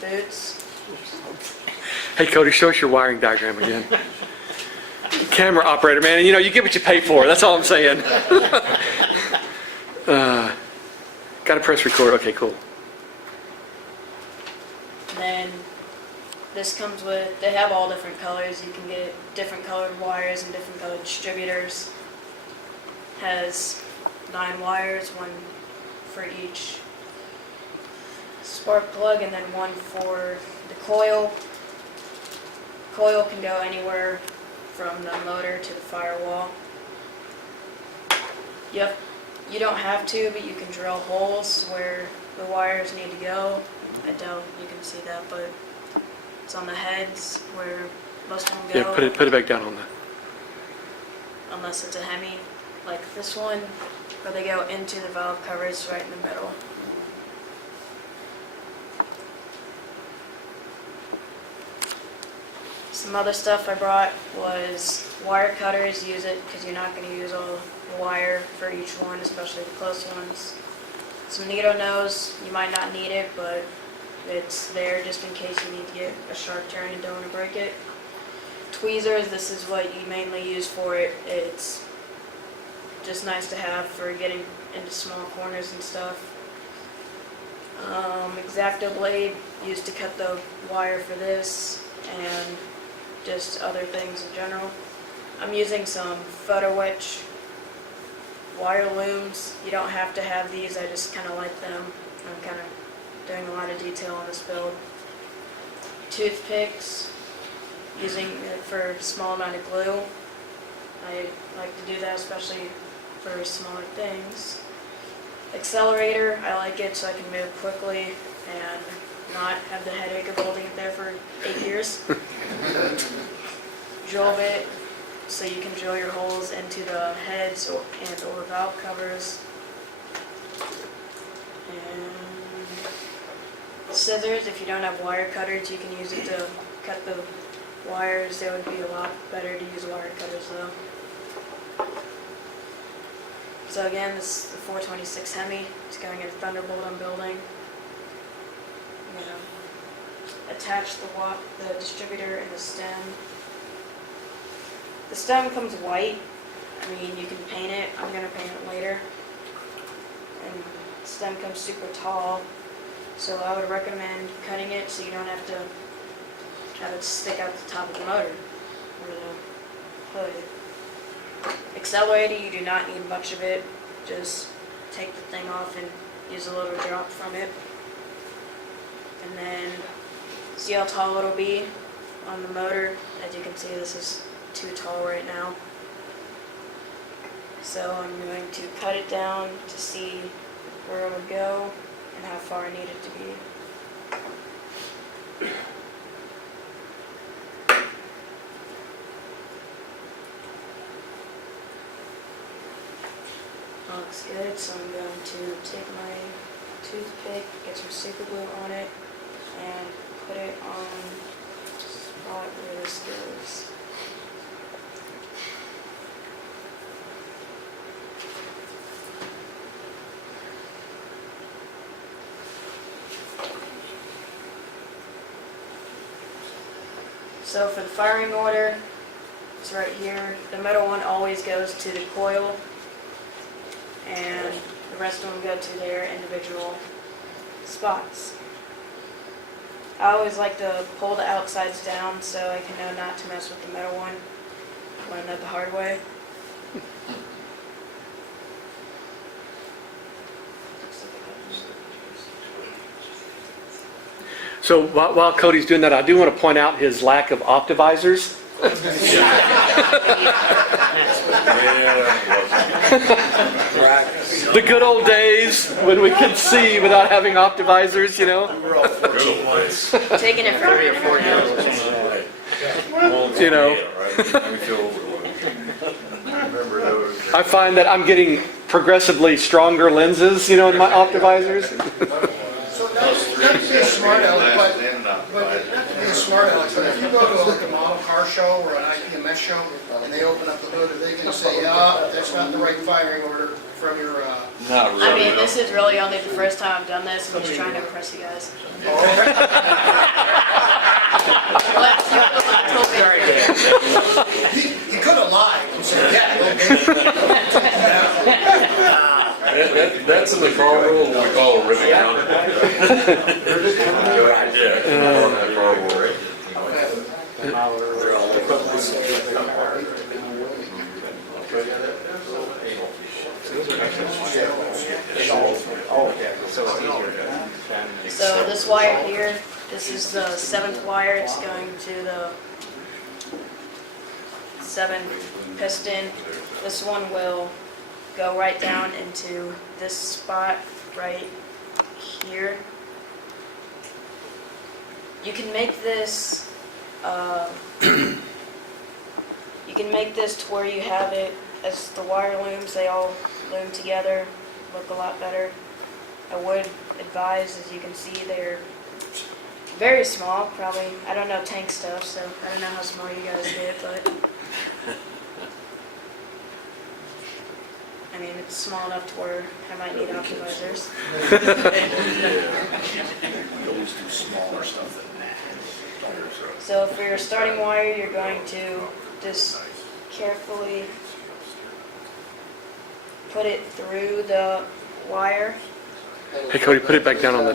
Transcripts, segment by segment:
boots. Hey, Cody, show us your wiring diagram again. Camera operator, man, you know, you get what you pay for. That's all I'm saying. Got to press record. Okay, cool. And then this comes with, they have all different colors. You can get different colored wires and different colored distributors. Has 9 wires, one for each spark plug and then one for the coil. Coil can go anywhere from the motor to the firewall. Yep, you don't have to, but you can drill holes where the wires need to go. I doubt you can see that, but it's on the heads where most of them go. Yeah, put it back down on that. Unless it's a Hemi, like this one, where they go into the valve covers right in the middle. Some other stuff I brought was wire cutters. Use it because you're not going to use all the wire for each one, especially the close ones. Some needle nose, you might not need it, but it's there just in case you need to get a sharp turn and don't want to break it. Tweezers, this is what you mainly use for it. It's just nice to have for getting into small corners and stuff. X-Acto blade, used to cut the wire for this, and just other things in general. I'm using some photo etch wire looms. You don't have to have these, I just kind of like them. I'm kind of doing a lot of detail on this build. Toothpicks, using it for small amount of glue. I like to do that especially for smaller things. Accelerator, I like it so I can move quickly and not have the headache of holding it there for 8 years. Drill bit, so you can drill your holes into the heads or valve covers. And scissors, if you don't have wire cutters, you can use it to cut the wires. It would be a lot better to use wire cutters though. So again, this is the 426 Hemi. It's going in a Thunderbolt I'm building. I'm going to attach the distributor and the stem. The stem comes white. I mean, you can paint it. I'm going to paint it later. And the stem comes super tall. So I would recommend cutting it so you don't have to have it stick out the top of the motor or the hood. Accelerator, you do not need much of it. Just take the thing off and use a little drop from it. And then see how tall it'll be on the motor. As you can see, this is too tall right now. So I'm going to cut it down to see where it would go and how far I need it to be. Looks good, so I'm going to take my toothpick, get some super glue on it, and put it on the spot where this goes. So for the firing order, it's right here. The middle one always goes to the coil, and the rest of them go to their individual spots. I always like to pull the outsides down so I can know not to mess with the middle one. Learned that the hard way. So while Cody's doing that, I do want to point out his lack of optimizers. The good old days when we could see without having optimizers, you know. Taking it for 3 or 4 years. You know. I find that I'm getting progressively stronger lenses, you know, in my optimizers. So not to be a smart aleck, but not to be a smart aleck, but if you go to like a model car show or an IPMS show, and they open up the hood, are they gonna say, that's not the right firing order from your, Not really. I mean, this is really only the first time I've done this. I'm just trying to impress you guys. Let's see what the told me. He could have lied and said, yeah, okay. That's in the car rule, what we call a ribbon counter. Yeah, on that car rule. So this wire here, this is the 7th wire. It's going to the 7th piston. This one will go right down into this spot right here. You can make this to where you have it as the wire looms, they all loom together, look a lot better. I would advise, as you can see, they're very small, probably. I don't know tank stuff, so I don't know how small you guys get, but I mean, it's small enough to where I might need optimizers. Always do smaller stuff So for your starting wire, you're going to just carefully put it through the wire. Hey Cody, put it back down on the,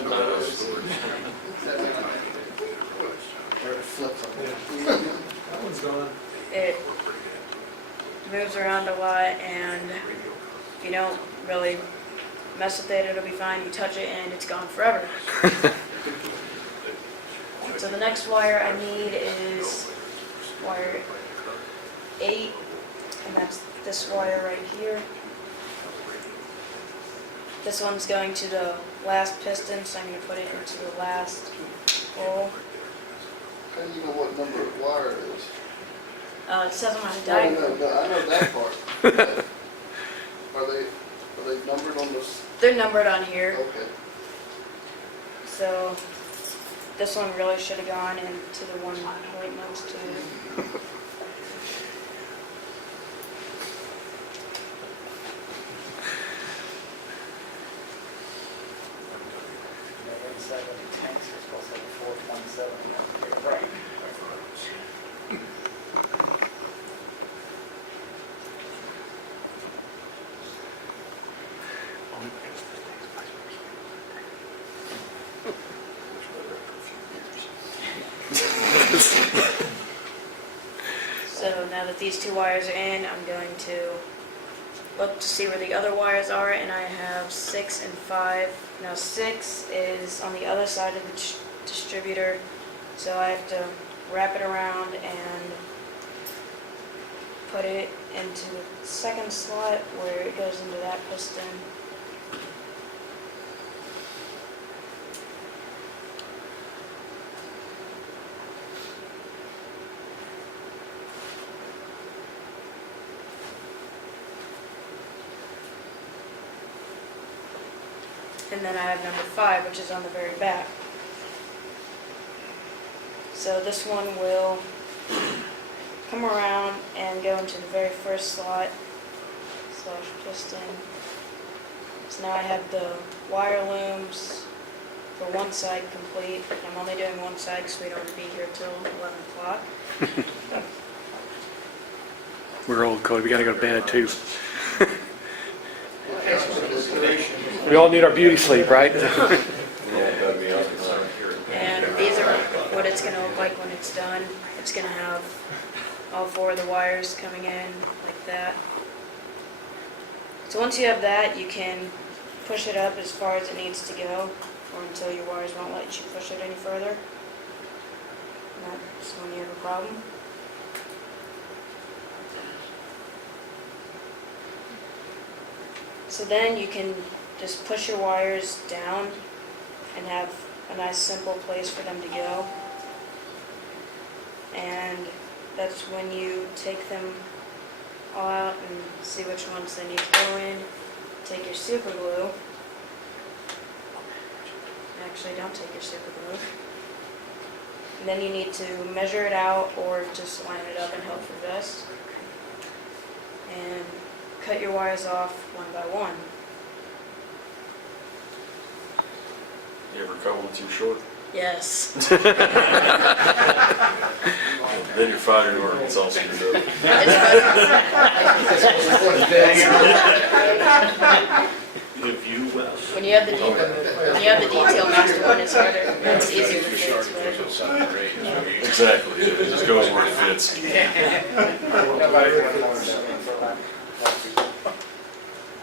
It moves around a lot, and if you don't really mess with it, it'll be fine. You touch it and it's gone forever. So the next wire I need is wire 8, and that's this wire right here. This one's going to the last piston, so I'm going to put it into the last hole. How do you know what number of wire it is? It says on my No, diagram. no, I know that part. Are they numbered on this? They're numbered on here, Okay. so this one really should have gone into the one right next to it. Inside of the tanks are supposed to have a 427. Right. So now that these 2 wires are in, I'm going to look to see where the other wires are, and I have 6 and 5. Now 6 is on the other side of the distributor, so I have to wrap it around and put it into the second slot where it goes into that piston. And then I have number 5, which is on the very back. So this one will come around and go into the very first slot / piston. So now I have the wire looms for one side complete. I'm only doing one side because we don't want to be here till 11 o'clock. we're old, Cody, we gotta go to bed too. We all need our beauty sleep, right? And these are what it's going to look like when it's done. It's going to have all 4 of the wires coming in like that. So once you have that, you can push it up as far as it needs to go, or until your wires won't let you push it any further. And that's when you have a problem. So then you can just push your wires down and have a nice simple place for them to go. And that's when you take them all out and see which ones they need to go in. Take your super glue. Actually, don't take your super glue. And then you need to measure it out or just line it up and hope for best. And cut your wires off one by one. You ever cut one too short? Yes. Then your firing order gets all screwed up. If you will. When you have the detail master one, it's harder. It's easier to fix, but Exactly, it just goes where it fits.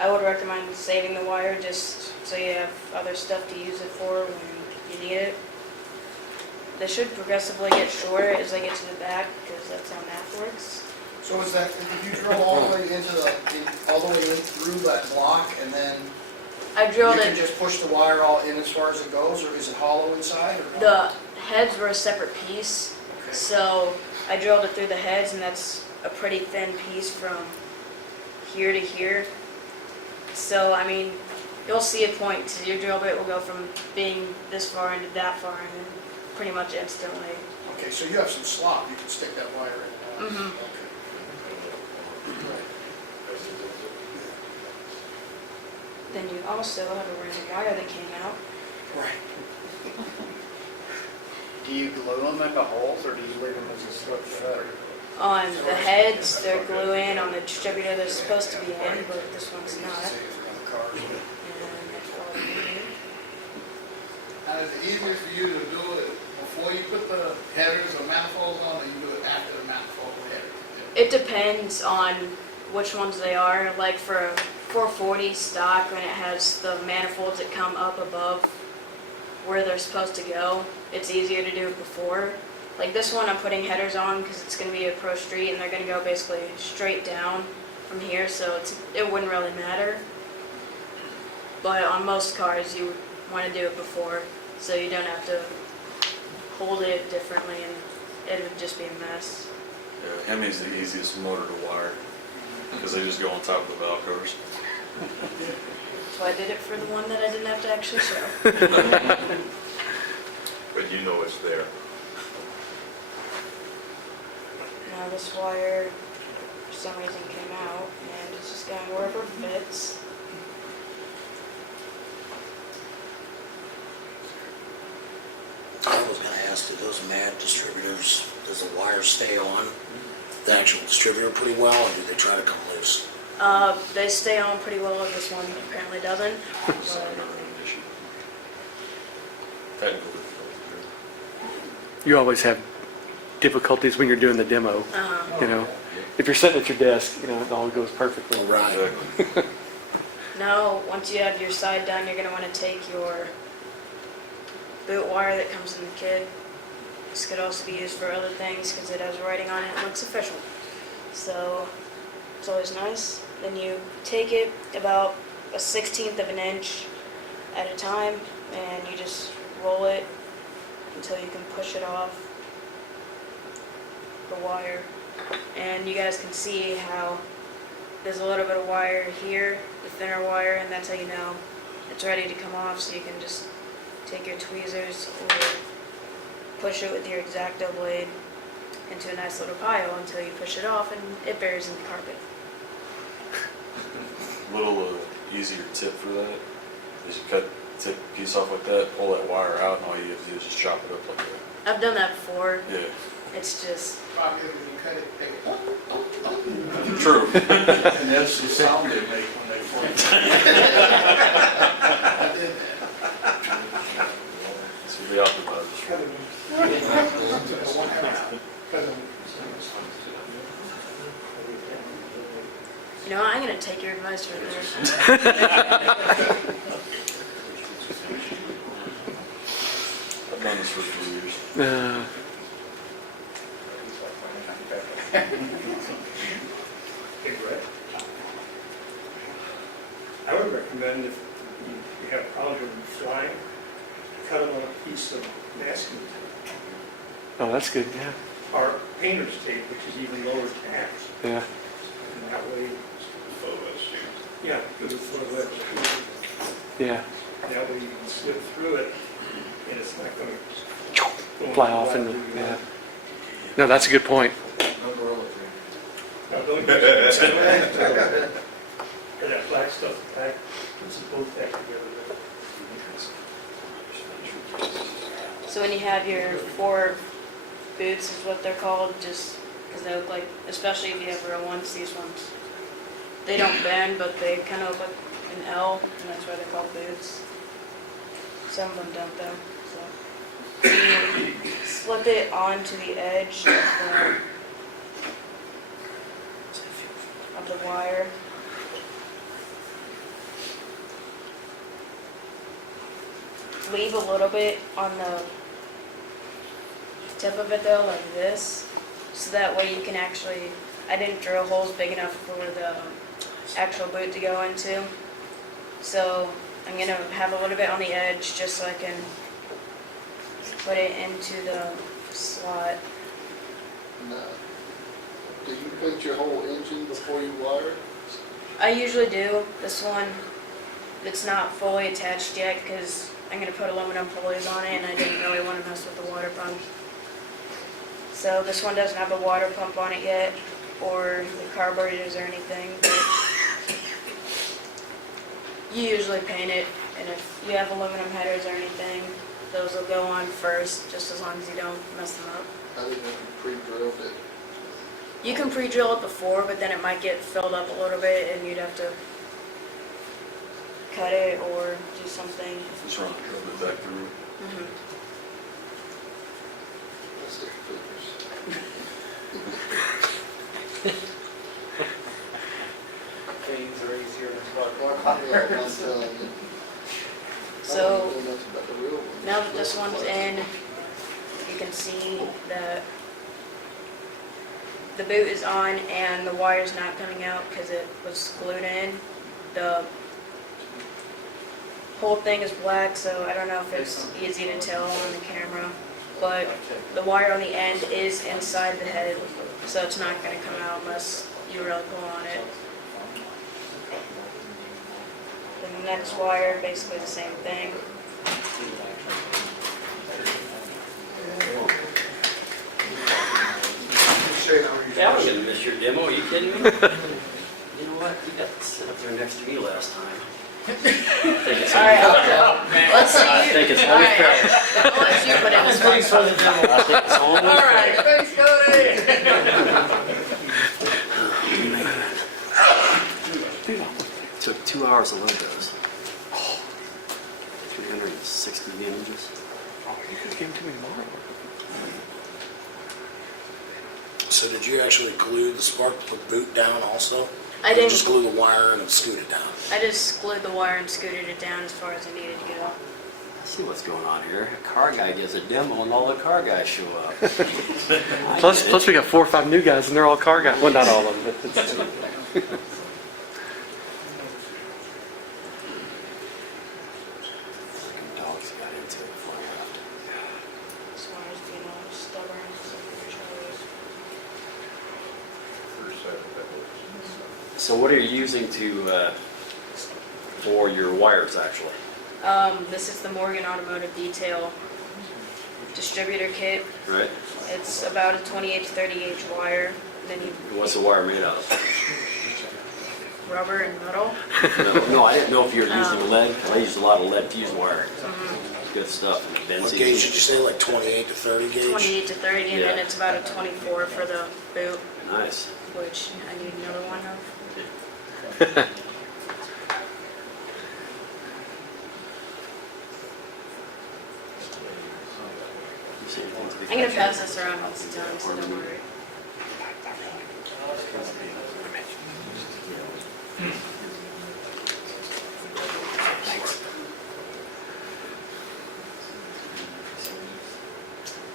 I would recommend saving the wire just so you have other stuff to use it for when you need it. They should progressively get shorter as they get to the back because that's how math works. So is that, if you drill all the way all the way in through that block and then I you drilled can it, just push the wire all in as far as it goes, or is it hollow inside or? the heads were a separate piece, Okay. so I drilled it through the heads and that's a pretty thin piece from here to here. So, I mean, you'll see a point, so your drill bit will go from being this far into that far and pretty much instantly. Okay, so you have some slop, you can stick that wire in. Mhm. Okay. Then you also have a random wire that came out. Right. Do you glue them into holes or do you leave them as a slip shut? On the heads, they're glue in. On the distributor, they're supposed to be in, but this one's not. Save for the cars. And that's all I'm doing. And is it easier for you to do it before you put the headers or manifolds on, or you do it after the manifold header? It depends on which ones they are. Like for a 440 stock, when it has the manifolds that come up above where they're supposed to go, it's easier to do it before. Like this one, I'm putting headers on because it's going to be a pro street and they're going to go basically straight down from here, so it wouldn't really matter. But on most cars, you would want to do it before, so you don't have to hold it differently and it would just be a mess. Yeah, Hemi's the easiest motor to wire, because they just go on top of the valve covers. So I did it for the one that I didn't have to actually show. But you know it's there. Now this wire, for some reason, came out, and it's just going wherever it fits. I was gonna ask, do those mad distributors, does the wire stay on the actual distributor pretty well, or do they try to come loose? They stay on pretty well, this one apparently doesn't. So I never had an issue. Technically. You always have difficulties when you're doing the demo, you know. If you're sitting at your desk, you know, it all goes perfectly. Right. Exactly. Now, once you have your side done, you're going to want to take your boot wire that comes in the kit. This could also be used for other things because it has writing on it and looks official. So it's always nice. Then you take it about a 1/16 of an inch at a time and you just roll it until you can push it off the wire. And you guys can see how there's a little bit of wire here, the thinner wire, and that's how you know it's ready to come off. So you can just take your tweezers or push it with your X-Acto blade into a nice little pile until you push it off and it buries in the carpet. Little easier tip for that is you take a piece off like that, pull that wire out, and all you have to do is just chop it up like that. I've done that before. Yeah, It's just, Probably when you cut it, take it. true. And that's the sound they make when they point. I did that. This will be optimized. you know, I'm going to take your advice for this. I've done this for a few years. Hey, Brett. I would recommend if you have problems with them flying, cut them on a piece of masking tape Oh, that's good, yeah, or painter's tape, which is even lower tax. yeah. And that way, yeah, because it's for wedge. Yeah. That way you can slip through it and it's not going to fly off and, yeah. No, that's a good point. Now, don't use that. Or that black stuff back, it's both back together. So when you have your 4 boots is what they're called, just because they look like, especially if you have real ones, these ones, they don't bend, but they kind of look like an L, and that's why they're called boots. Some of them don't though. So you slip it onto the edge of the wire. Leave a little bit on the tip of it though, like this, so that way you can actually, I didn't drill holes big enough for the actual boot to go into. So I'm gonna have a little bit on the edge just so I can put it into the slot. No. Do you paint your whole engine before you wire it? I usually do. This one, it's not fully attached yet because I'm gonna put aluminum pulleys on it and I didn't really want to mess with the water pump. So this one doesn't have a water pump on it yet, or the carburetors or anything, but you usually paint it, and if you have aluminum headers or anything, those will go on first, just as long as you don't mess them up. I didn't know if you pre-drilled it. You can pre-drill it before, but then it might get filled up a little bit and you'd have to cut it or do something. Just run it back through. Mhm. That's it, figures. Things are easier than spark Yeah, plug I'm wires. telling you. I So don't know much about the real one. now that this one's in, you can see that the boot is on and the wire's not coming out because it was glued in. The whole thing is black, so I don't know if it's easy to tell on the camera, but the wire on the end is inside the head, so it's not going to come out unless you really pull on it. The next wire, basically the same thing. Yeah, I was gonna miss your demo, are you kidding me? You know what, you got to sit up there next to me last time. I think it's only fair. Let's see. I think it's only fair. I'll let you put in this one. I think it's only fair. Thanks, Cody. Took 2 hours to load those. 360 images. Oh, you could give them to me tomorrow. So did you actually glue the spark plug boot down also? I Or didn't. just glue the wire and scoot it down? I just glued the wire and scooted it down as far as I needed to go. I see what's going on here. A car guy gives a demo and all the car guys show up. I Plus, get it. plus we got 4 or 5 new guys and they're all car guys. Well, not all of them, but it's, Dogs got into it before I left. As far as being all stubborn, so So what are you using to, for your wires actually? this is the Morgan Automotive Detail distributor kit. Right? It's about a 28 to 30 gauge wire. Then you What's the wire made of? rubber and metal. No, I didn't know if you were using lead. I use a lot of lead fused wire. Good stuff. And it bends What easy. gauge did you say, like 28 to 30 gauge? 28 to 30, and then Yeah. it's about a 24 for the boot, Nice. which I need another one of. You say anything's big- I'm gonna pass this around once it's done, so don't worry.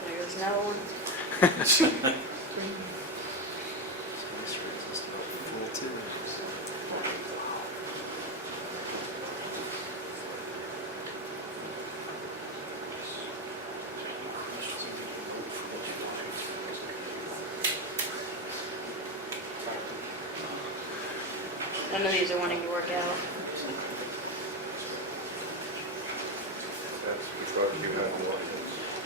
There goes another one. Full too. None of these are wanting to work out.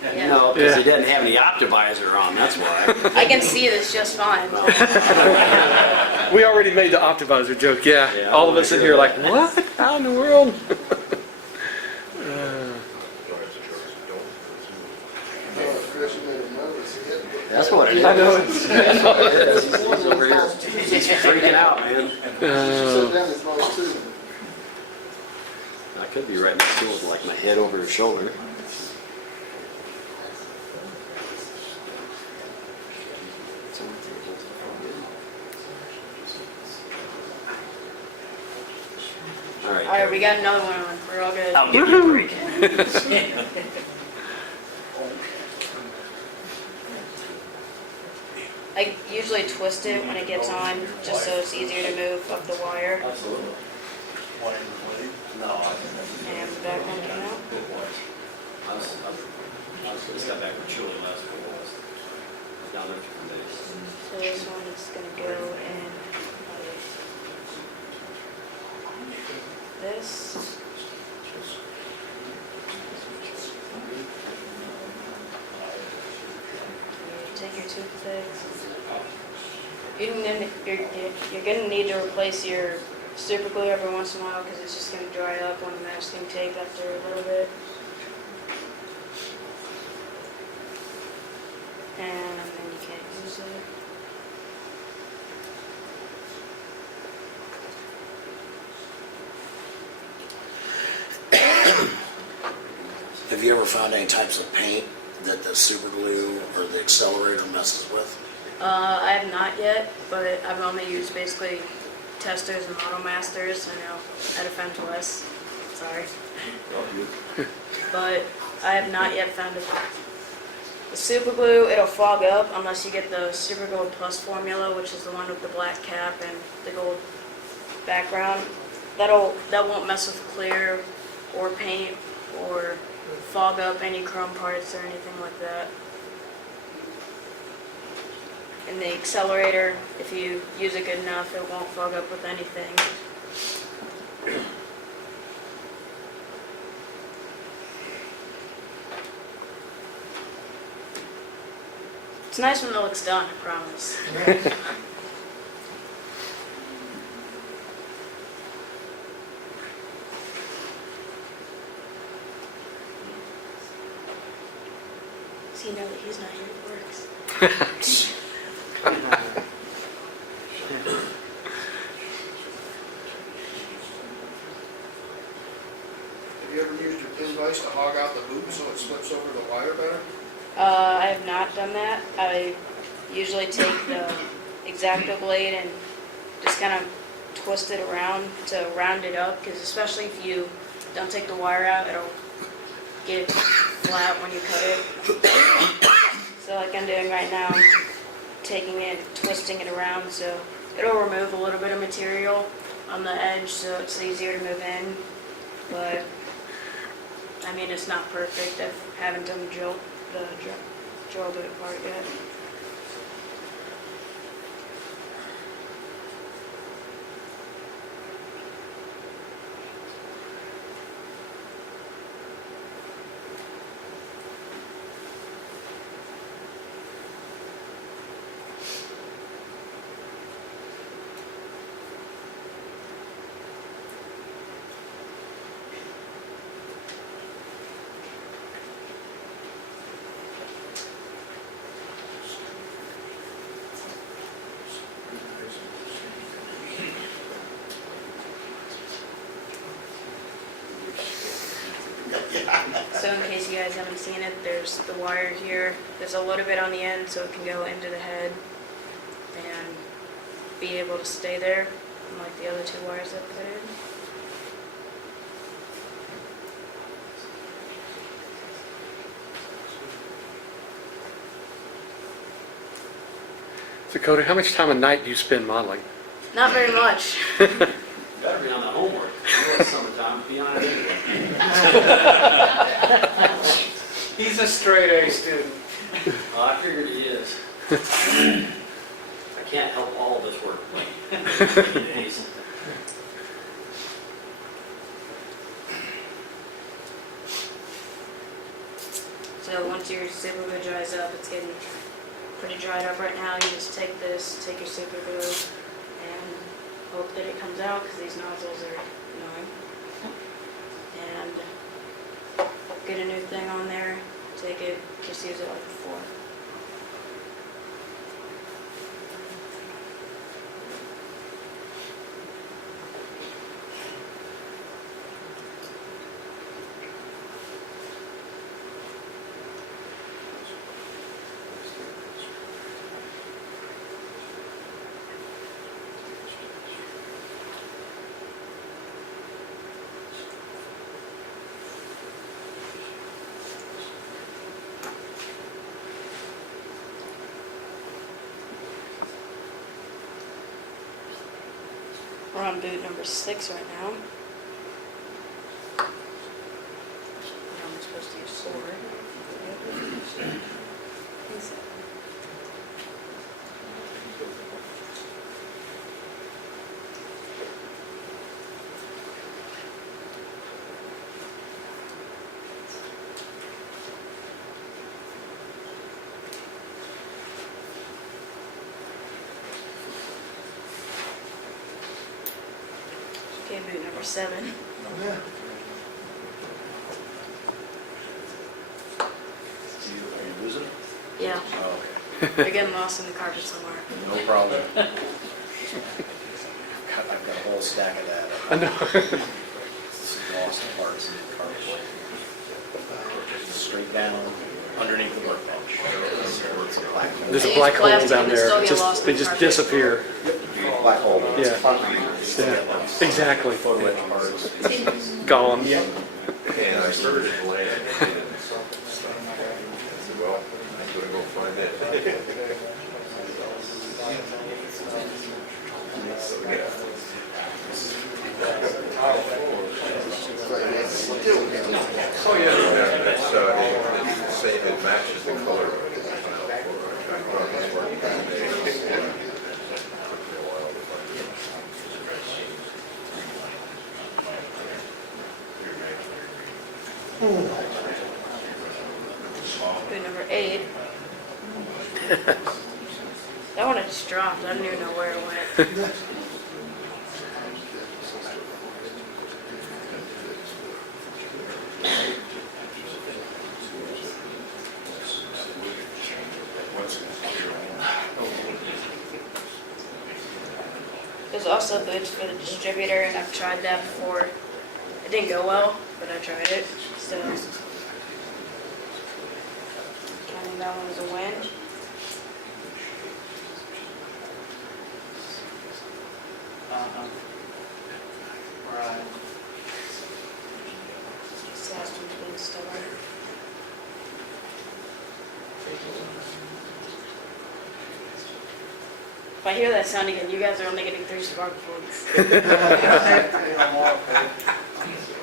Yeah. No, because he Yeah. doesn't have any optimizer on, that's why. I can see this just fine. We already made the optimizer joke, yeah. Yeah, All of us I in hear here like, that. what? How in the world? That's what it is. I know it's. He's over here, he's freaking out, man. I could be right next to him, like my head over his shoulder. All right. Alright, we got another one on. We're all good. I'll give you a break. I usually twist it when it gets on, just so it's easier to move up the wire. Absolutely. No, And the back one came out. I just got back from Chile last week. Down there for days. So this one is gonna go in like this. You take your toothpicks. You're gonna need to replace your super glue every once in a while because it's just gonna dry up when the masking tape after a little bit. And then you can't use it. Have you ever found any types of paint that the super glue or the accelerator messes with? I have not yet, but I've only used basically testers and auto masters. I know at a Fenton West. Sorry. But I have not yet found it. The super glue, it'll fog up unless you get the Super Gold Plus formula, which is the one with the black cap and the gold background. That won't mess with clear or paint or fog up any chrome parts or anything like that. And the accelerator, if you use it good enough, it won't fog up with anything. It's nice when it looks done, I promise. So you know that he's not here, it works. Have you ever used your pin vise to hog out the hoop so it slips over the wire better? I have not done that. I usually take the X-Acto blade and just kind of twist it around to round it up, because especially if you don't take the wire out, it'll get flat when you cut it. So like I'm doing right now, I'm taking it, twisting it around, so it'll remove a little bit of material on the edge, so it's easier to move in. But I mean, it's not perfect. I haven't done the drill bit part yet. So in case you guys haven't seen it, there's the wire here. There's a little bit on the end so it can go into the head and be able to stay there, unlike the other two wires that put in. So Cody, how much time a night do you spend modeling? Not very much. Better be on the homework. I know it's summertime, be on it anyway. He's a straight A student. Well, I figured he is. I can't help all of this work like days. So So once your super glue dries up, it's getting pretty dried up right now, you just take this, take your super glue, and hope that it comes out, because these nozzles are annoying. And get a new thing on there, take it, just use it like before. We're on boot number 6 right now. Now I'm supposed to use sword. Okay, boot number 7. Are you losing it? Yeah, Oh, they're getting lost in the carpet somewhere. No problem. I've got a whole stack of that. I know. Lost parts in the carpet. Straight down underneath the workbench. It's a black hole. There's a They black use hole plastic down and they there. still It get just, lost in they the just carpet. disappear. Black hole. It's Yeah. concrete. Yeah, exactly. Photo etch parts. Gone. And I started to land. I said, well, I'm gonna go find that. So, yeah. Oh, yeah. That's, it's the same, it matches the color. of it. Boot number 8. That one I just dropped. I don't even know where it went. There's also boots for the distributor, and I've tried that before. It didn't go well, but I tried it. So, counting that one as a win. Right. This last one's been stubborn. If I hear that sound again, you guys are only getting 3 spark plugs.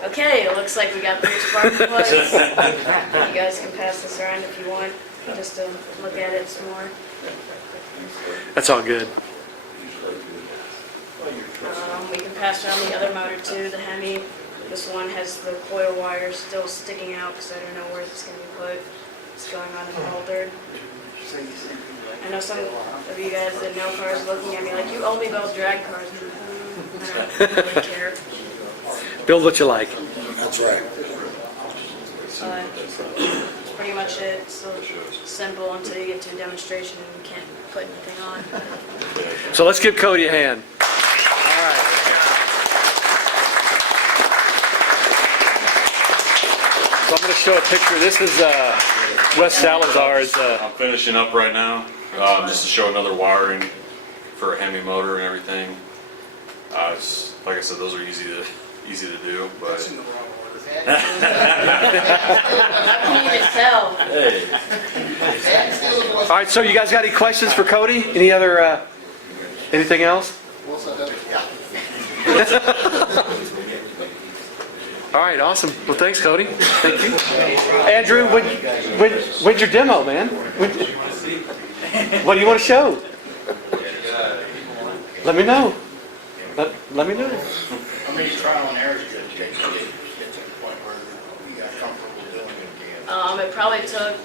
Okay, it looks like we got 3 spark plugs. You guys can pass this around if you want, just to look at it some more. That's all good. We can pass around the other motor too, the Hemi. This one has the coil wires still sticking out because I don't know where it's going to be put. It's going on unaltered. I know some of you guys that know cars looking at me like, you owe me both drag cars. I don't really care. Build what you like. That's right. But that's pretty much it. It's so simple until you get to a demonstration and you can't put anything on. So let's give Cody a hand. All right. So I'm going to show a picture. This is Wes Salazar's. I'm finishing up right now, just to show another wiring for a Hemi motor and everything. Like I said, those are easy to do, but That's in the wrong order. How can you even tell? hey, All right. So you guys got any questions for Cody? Any other? Anything else? What's that? All right, awesome. Well, thanks, Cody. Thank you. Andrew, when's your demo, man? What do you want to show? Let me know. Let me know. How many trial and errors did it take to get to the point where you got comfortable doing it again? It probably took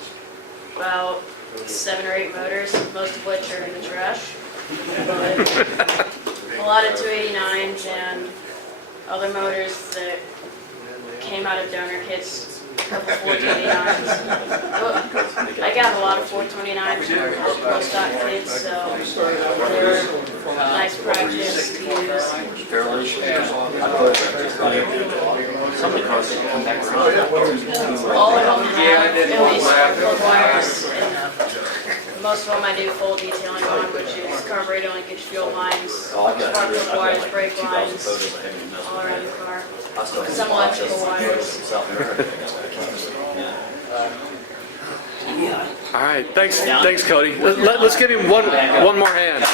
about 7 or 8 motors, most of which are in the trash. But a lot of 289s and other motors that came out of donor kits, a couple 429s. Well, I got a lot of 429s from post-doc kids, so they're nice practice to use. All of them have at least full wires, and most of them I do full detailing on, which is carburetor linkage, fuel lines, spark plug wires, brake lines, all around the car. Some electrical wires. All right, thanks, Cody. Let's give him one more hand.